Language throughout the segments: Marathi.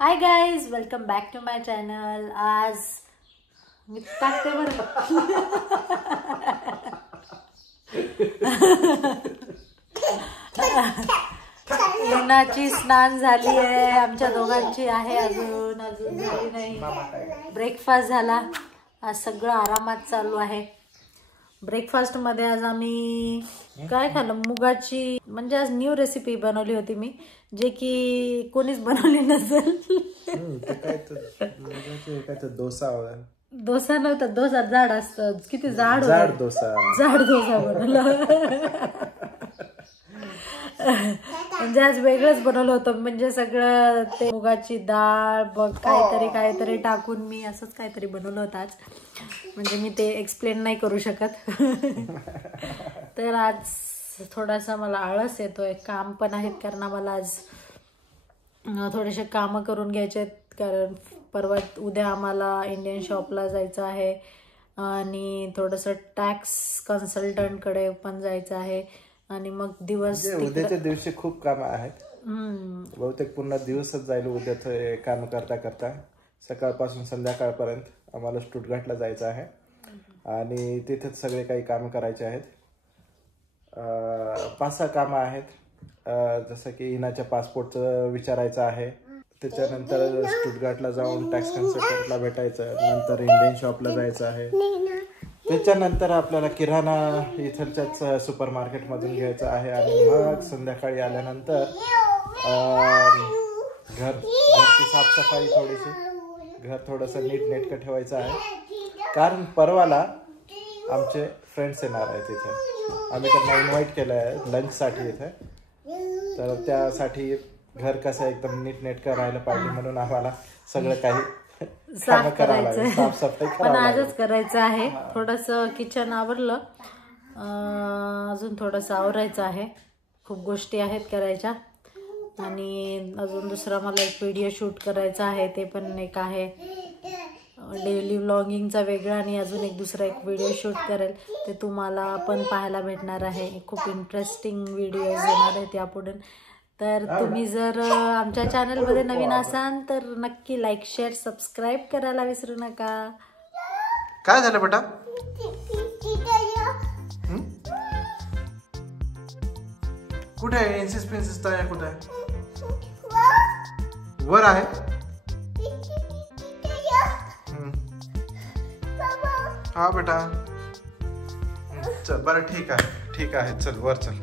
High guys, welcome back to my channel. आज मी टाकते बरं. लग्नाची स्नान झाली आहे, आमच्या दोघांची आहे, अजून झाली नाही. ब्रेकफास्ट झाला, आज सगळं आरामात चालू आहे. ब्रेकफास्ट मध्ये आज आम्ही काय खाल्लं, मुगाची म्हणजे आज न्यू रेसिपी बनवली होती मी, जे की कोणीच बनवली नसेल. डोसा नव्हता, डोसा जाड असतं, किती जाड डोसा बनवला. म्हणजे आज वेगळंच बनवलं होतं, म्हणजे सगळं ते मुगाची डाळ बघ काहीतरी टाकून मी असंच काहीतरी बनवलं होतं आज. म्हणजे मी ते एक्सप्लेन नाही करू शकत. तर आज थोडासा मला आळस येतोय, काम पण आहेत, कारण आम्हाला आज थोडेसे कामं करून घ्यायचे आहेत, कारण उद्या आम्हाला इंडियन शॉपला जायचं आहे आणि थोडंसं टॅक्स कन्सल्टंटकडे पण जायचं आहे. आणि मग दिवस उद्याच्या दिवशी खूप काम आहेत. बहुतेक पूर्ण दिवसच जाईल उद्याचं काम करता करता. सकाळपासून संध्याकाळपर्यंत आम्हाला स्टुटगार्टला जायचं आहे आणि तिथेच सगळे काही काम करायचे आहेत. 5-6 कामं आहेत. जसं की हिनाच्या पासपोर्टचं विचारायचं आहे, त्याच्यानंतर स्टुटगार्टला जाऊन टॅक्स कन्सल्टंटला भेटायचं, नंतर इंडियन शॉपला जायचं आहे, त्याच्यानंतर आपल्याला किराणा इथलच्याच सुपर मार्केटमधून घ्यायचा आहे आणि मग संध्याकाळी आल्यानंतर घरची साफसफाई, घर थोडंसं नीटनेटकं ठेवायचं आहे. कारण परवाला आमचे फ्रेंड्स येणार आहेत इथे, आम्ही त्यांना इन्व्हाइट केलं आहे लंचसाठी इथे. तर त्यासाठी घर कसं एकदम नीटनेटकं राहिलं पाहिजे म्हणून आम्हाला सगळं काही साफ करायचं, साफसफाई पण आजच करायचं आहे. थोडंसं किचन आवरलं, अजून थोडंसं आवरायचं आहे. खूप गोष्टी आहेत करायच्या आणि अजून दुसरा मला एक व्हिडिओ शूट करायचा आहे, ते पण एक आहे डेली व्लॉगिंगचा वेगळा, आणि अजून दुसरा एक व्हिडिओ शूट करेल, ते तुम्हाला पण पाहायला भेटणार आहे. खूप इंटरेस्टिंग व्हिडिओज येणार आहेत यापुढे. तर तुम्ही जर आमच्या चॅनलमध्ये नवीन असाल तर नक्की लाईक, शेअर, सबस्क्राईब करायला विसरू नका. काय झालं बेटा? कुठे आहे इन्सिस प्रिन्सेस? ताया कुठे आहे? वर आहे. हा बेटा, चल बरं, ठीक आहे, चल वर चल.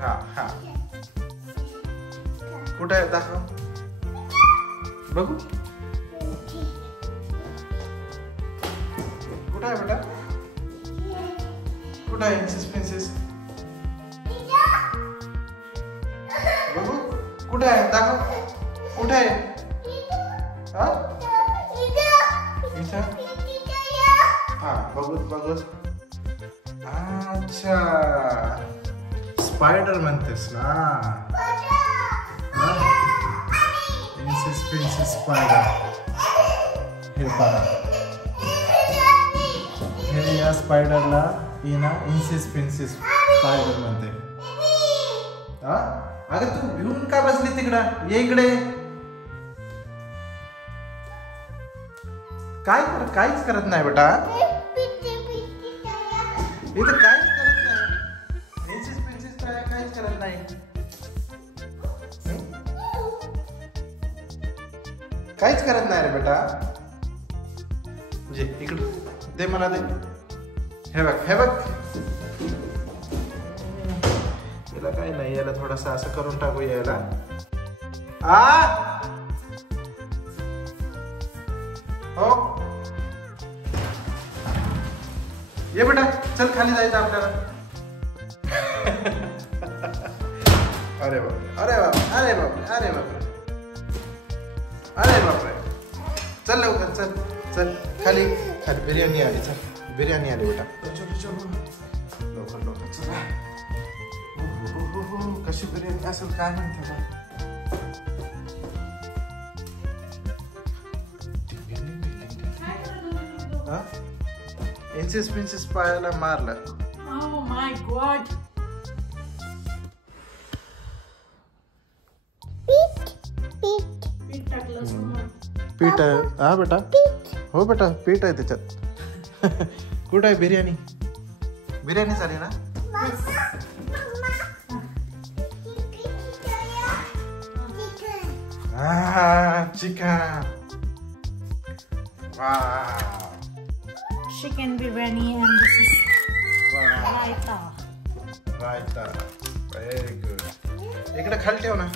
हा कुठे आहे दाखव बघू. कुठे आहे बेटा? कुठे आहे इन्सिस प्रिन्सेस? बघू कुठे आहे, दाखव कुठे आहे. हा इथं. हा बघू. अच्छा, स्पायडर म्हणतेस ना? इन्सिस प्रिन्सेस स्पायडर. हे पहा, हे या स्पायडरला हिना इन्सिस प्रिन्सेस स्पायडर म्हणते. हा अगं तू भिवून का बसली तिकडं? ये इकडे. काहीच करत नाही बेटा, इथं काहीच करत नाही. इन्सिस प्रिन्सेस काहीच करत नाही. काहीच करत नाही रे बेटा. जे इकडे दे, मला दे. हे बघ याला काही नाही, याला थोडस असं करून टाकू. यायला हो ये बेटा, चल खाली जायचं आपल्याला. अरे बापरे, चल लवकर, चल खाली बिर्याणी आली. चल बिर्याणी आली बेटा, लवकर चला. कशी बिर्याणी असेल काय म्हणते बा. इंचेस पिंचेस पायाला मारलं. Oh my God. पीठ टाकलं समोर. पीठ आहे हा बेटा. हो बेटा पीठ आहे त्याच्यात. कुठं आहे बिर्याणी? बिर्याणी झाली ना? Chicken. Chicken biryani and this is raita. Raita. Very good. इकडे खाली ठेव ना.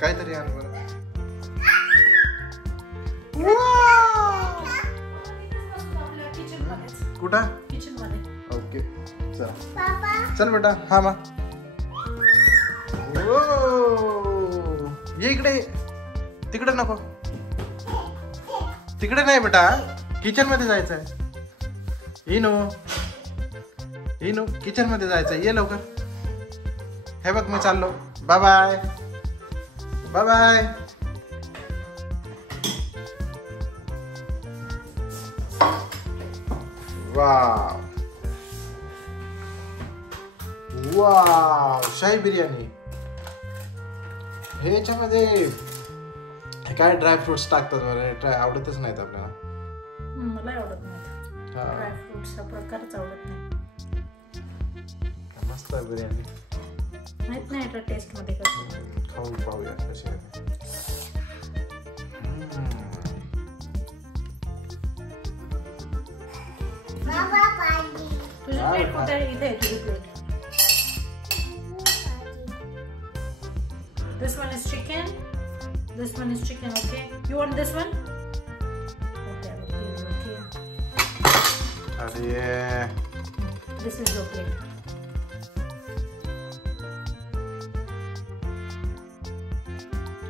काहीतरी आण बरं. कुठं? किचन मध्ये. ओके चल चल बेटा. हा मा ये इकडे. तिकडे नको. तिकडे नाही बेटा किचन मध्ये जायचंय. इनू किचन मध्ये जायचंय. ये लवकर. हे बघ मी चाललो. Bye bye bye bye. Wow wow शाही बिर्याणी. हे याच्यामध्ये काय ड्रायफ्रुट्स टाकतात बरं? आवडतच नाहीत आपल्याला. मला आवडत नाही ड्रायफ्रुट्सचा प्रकारच आवडत नाही. मस्त आहे बिर्याणी. माहित नाही आता टेस्ट मध्ये कसं. खाऊन पाहूया कशी आहे. तुझी प्लेट कुठे आहे? इथे आहे तुझी plate. This one is chicken. This one is chicken. Okay. You want this one? Okay. अरे. This is your plate.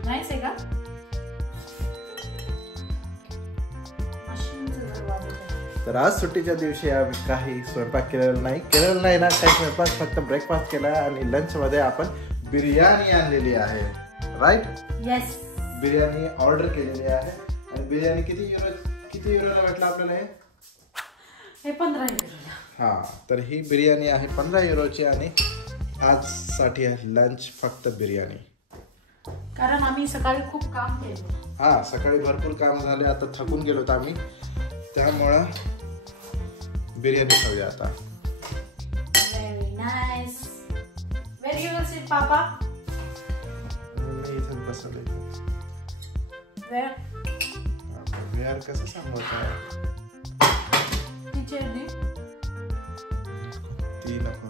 Nice आहे का? तर आज सुट्टीच्या दिवशी आम्ही काही स्वयंपाक केलेला नाही ना. काही स्वयंपाक फक्त ब्रेकफास्ट केला आणि लंच मध्ये आपण बिर्याणी आणलेली आहे. राईट? येस. बिर्याणी ऑर्डर केलेली आहे. आणि बिर्याणी किती युरोला भेटला आपल्याला? हे 15 युरोला. हा तर ही बिर्याणी आहे 15 युरोची. आणि आज साठी लंच फक्त बिर्याणी. कारण आम्ही सकाळी खूप काम केलं. हा सकाळी भरपूर काम झाले. आता थकून गेलो होतो आम्ही. त्यामुळं बिर्याणी खाऊया आता. Very nice. Where you will sit, Papa? मी इथं बसलो. Where? यार कसं सांगता? ती नको.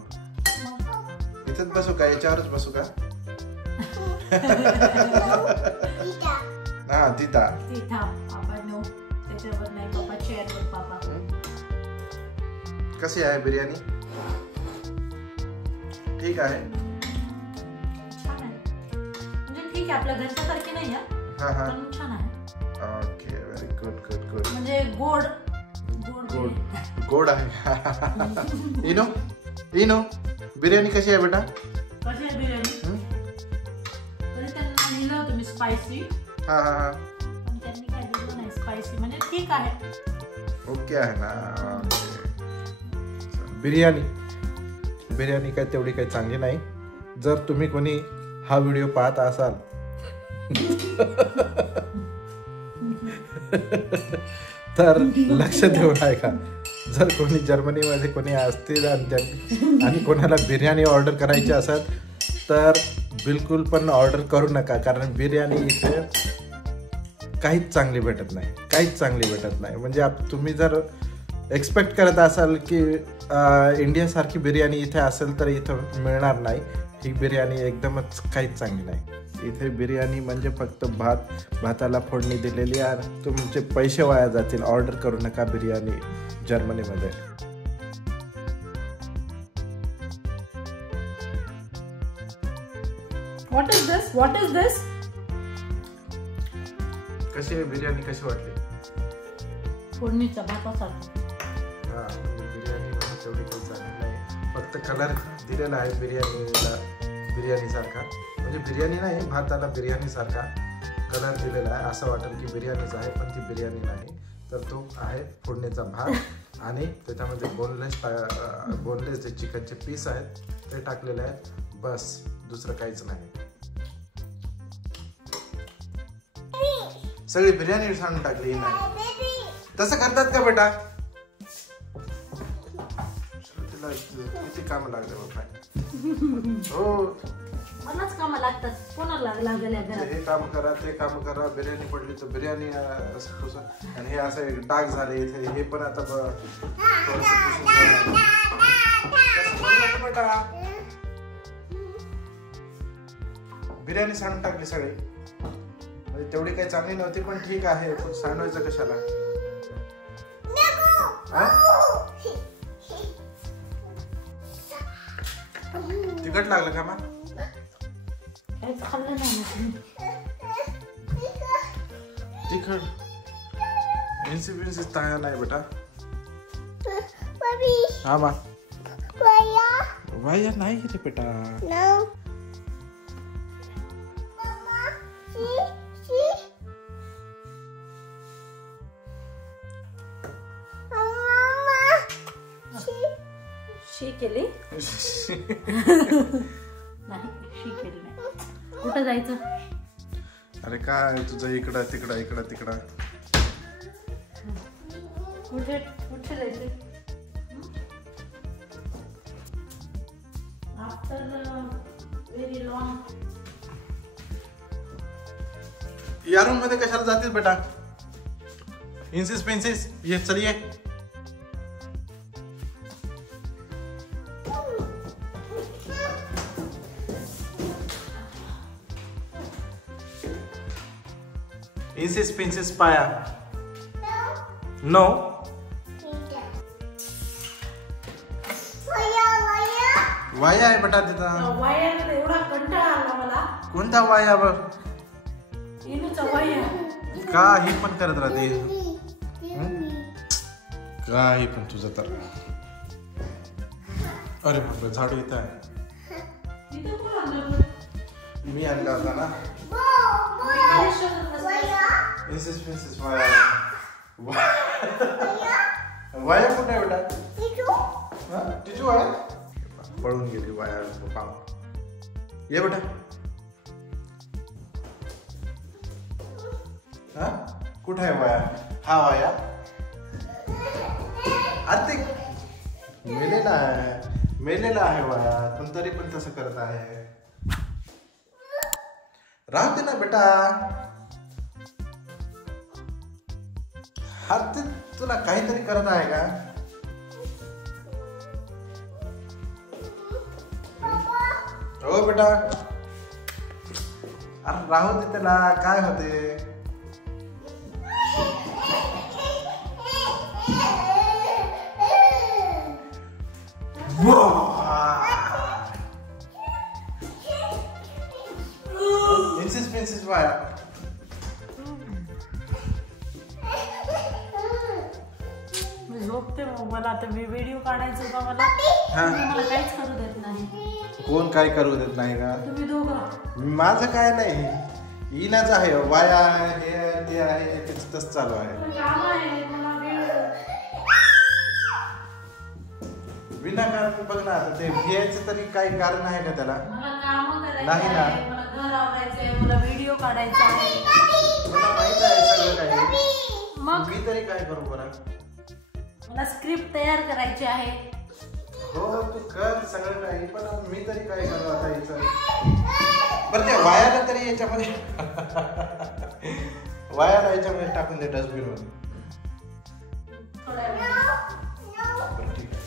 इथंच बसू का? याच्यावरच बसू का? हा तिथा. पापा नो. त्याच्यावर नाही पापा. चेअरवर पापा. कशी आहे बिर्याणी? ठीक आहे. छान आहे. म्हणजे ठीक आहे. आपल्या घरच्यासारखी नाही आहे. पण छान आहे. Okay very good. म्हणजे गोड आहे. इनो बिर्याणी कशी आहे बेटा? कशी आहे बिर्याणी? तरी त्यांना लिहिलं होतं मी स्पायसी. हा पण त्यांनी काय दिलं नाही स्पायसी. म्हणजे ठीक आहे. ओके आहे ना. बिर्याणी काय तेवढी काही चांगली नाही. जर तुम्ही कोणी हा व्हिडिओ पाहत असाल तर लक्ष देऊन ऐका. जर कोणी जर्मनीमध्ये कोणी असतील आणि कोणाला बिर्याणी ऑर्डर करायची असेल तर बिलकुल पण ऑर्डर करू नका. कारण बिर्याणी इथे काहीच चांगली भेटत नाही. म्हणजे तुम्ही जर एक्सपेक्ट करत असाल की इंडियासारखी बिर्याणी इथे असेल तर इथं मिळणार नाही. ही बिर्याणी एकदमच काहीच चांगली नाही. इथे बिर्याणी म्हणजे फक्त भाताला फोडणी दिलेली आहे. तुमचे पैसे वाया जातील. ऑर्डर करू नका बिर्याणी जर्मनीमध्ये. What is this? कशी आहे बिर्याणी? कशी वाटली? फोडणीचा भातासारखी. हा बिर्याणी तेवढी काही चांगली नाही. फक्त कलर दिलेला आहे बिर्याणी सारखा. म्हणजे बिर्याणी नाही, भाताला बिर्याणी सारखा कलर दिलेला आहे. असं वाटेल की बिर्याणीच आहे पण ती बिर्याणी नाही. तर तो आहे फोडणीचा भात आणि त्याच्यामध्ये बोनलेस जे चिकनचे पीस आहेत ते टाकलेले आहेत. बस दुसरं काहीच नाही. सगळी बिर्याणी सांडून टाकली नाही. तसं करतात का बेटा? तिला किती काम लागले बाबा. हो मलाच काम लागतात. कोणाला लागल्या घरात? हे काम करा ते काम करा. बिर्याणी पडली तर बिर्याणी असं तसं. आणि हे असे डाग झाले इथे. हे पण आता बेटा बिर्याणी सांडून टाकली सगळी. म्हणजे तेवढी काही चांगली नव्हती पण ठीक आहे. पण सांडवायचं कशाला? तिखट लागलं का मग? खाल्लं नाही तिखट इन्सिपिन्सिस ताया नाही बेटा. हा मा वाया नाही रे बेटा. शी केली नाही. शी केली नाही. कुठं जायचं? अरे काय तुझं इकडं तिकडं इकडं तिकडं. कुठे कुठे जायचं? After very long. या रूम मध्ये कशाला जातीस बेटा? इंसिस पेन्सिस ये चलिए. इंसिस पेन्सिस पाया. नो वाया आहे बेटा तिथं. वायाला एवढा कंटाळा आला मला. कोणता वाया बघ? इनूचा वाया. काही पण करत राहते. काही पण तुझं तर. अरे बापरे झाडू इथं आहे. मी आणला होता ना. वाया कुठे आहे बेटा? टिचू आहे. पळून गेली वाया. ये बेटा. हा कुठे आहे वाया? हा वाया आते मेलेला आहे वाया. पण तरी पण तसं करत आहे. राहू दे ना बेटा. हा ते तुला काहीतरी करत आहे का? हो बेटा. अरे राहू दे त्याला. काय होते? Insis वाया. मी झोपते. मग मला आता व्हिडिओ काढायचा होता मला. मला काहीच करू देत नाही. कोण काय करू देत नाही का? तुम्ही दोघं. माझं काय नाही. इनाच आहे वाया. हे ते आहे तसंच चालू आहे. काम आहे. विनाकारण बघ ना. आता ते घ्यायचं तरी काही कारण आहे का त्याला? मला काम करायचं नाही ना. आहे. मला घर आवरायचंय. मला व्हिडिओ काढायचा आहे. मला माहित आहे सगळं काही. मग मी तरी काय करू बरं? मला स्क्रिप्ट तयार करायची आहे. हो तू कर सगळं काही. पण मी तरी काय करू आता याचं? बरं ते वायाला तरी याच्यामध्ये वायाला याच्यामध्ये टाकून दे डस्टबिन मध्ये. बरं ठीक आहे.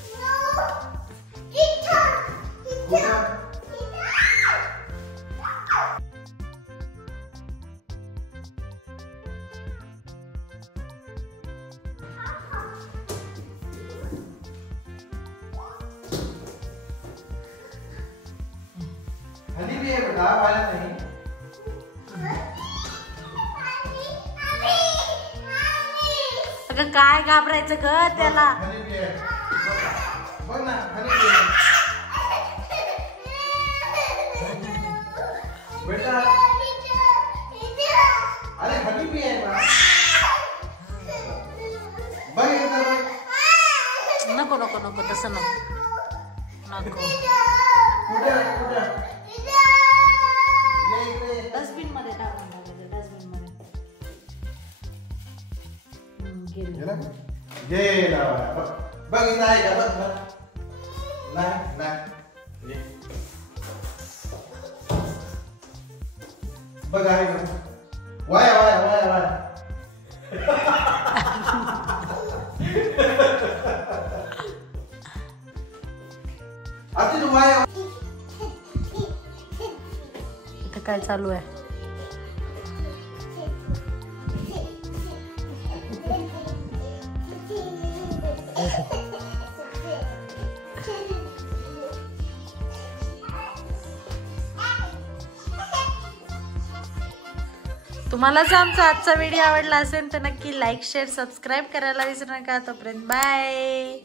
हनी भी है बेटा. वाया नहीं. अगं काय घाबरायचं ग त्याला? हनी भी है. बघ ना हनी भी है. बेटा अरे हनी भी है ना. नको नको तसं नको नको. डस्टबिन मध्ये टाकून टाकायचं. डस्टबिन मध्ये गेला बघ इथं आहे का बघ नाही नाही बघ आहे का वाया वाया वाया वाया आता तू वाया इथं काय चालू आहे? तुम्हाला जर आमचा आजचा व्हिडिओ आवडला असेल तर नक्की लाईक शेअर सबस्क्राईब करायला विसरू नका. तोपर्यंत बाय.